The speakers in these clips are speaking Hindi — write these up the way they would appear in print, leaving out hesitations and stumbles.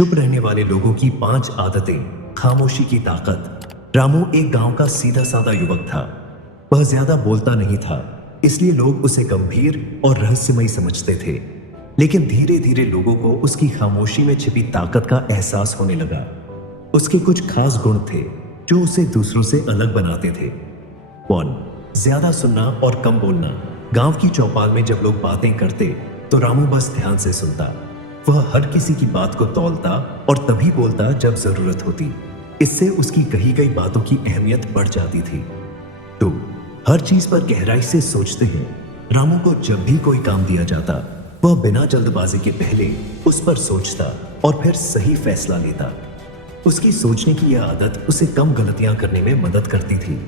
चुप रहने वाले लोगों की 5 आदतें। खामोशी की ताकत। रामू एक गांव का सीधा साधा युवक था। वह ज्यादा बोलता नहीं था, इसलिए लोग उसे गंभीर और रहस्यमयी समझते थे। लेकिन धीरे धीरे लोगों को उसकी खामोशी में छिपी ताकत का एहसास होने लगा। उसके कुछ खास गुण थे जो उसे दूसरों से अलग बनाते थे। 1. ज्यादा सुनना और कम बोलना। गांव की चौपाल में जब लोग बातें करते तो रामू बस ध्यान से सुनता। वह हर किसी की बात को तौलता और तभी बोलता जब जरूरत होती। इससे उसकी कही गई बातों की अहमियत बढ़ जाती थी। 2. हर चीज पर गहराई से सोचते हैं। रामू को जब भी कोई काम दिया जाता वह बिना जल्दबाजी के पहले उस पर सोचता और फिर सही फैसला लेता। उसकी सोचने की यह आदत उसे कम गलतियां करने में मदद करती थी।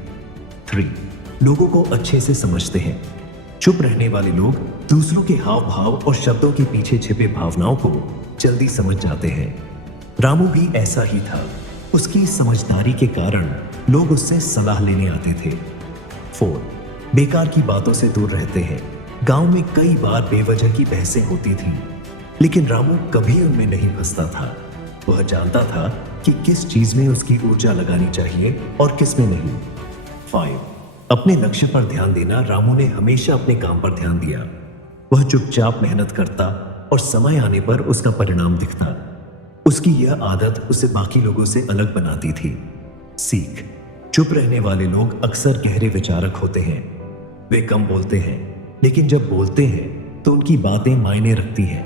3. लोगों को अच्छे से समझते हैं। चुप रहने वाले लोग दूसरों के हाव भाव और शब्दों के पीछे छिपे भावनाओं को जल्दी समझ जाते हैं। रामू भी ऐसा ही था। उसकी समझदारी के कारण लोग उससे सलाह लेने आते थे। 4. बेकार की बातों से दूर रहते हैं। गांव में कई बार बेवजह की बहसें होती थी, लेकिन रामू कभी उनमें नहीं फंसता था। वह जानता था कि किस चीज में उसकी ऊर्जा लगानी चाहिए और किस में नहीं। 5. अपने लक्ष्य पर ध्यान देना। रामू ने हमेशा अपने काम पर ध्यान दिया। वह चुपचाप मेहनत करता और समय आने पर उसका परिणाम दिखता। उसकी यह आदत उसे बाकी लोगों से अलग बनाती थी। सीख। चुप रहने वाले लोग अक्सर गहरे विचारक होते हैं। वे कम बोलते हैं, लेकिन जब बोलते हैं तो उनकी बातें मायने रखती हैं।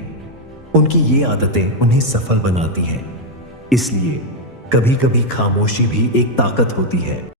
उनकी ये आदतें उन्हें सफल बनाती हैं। इसलिए कभी कभी खामोशी भी एक ताकत होती है।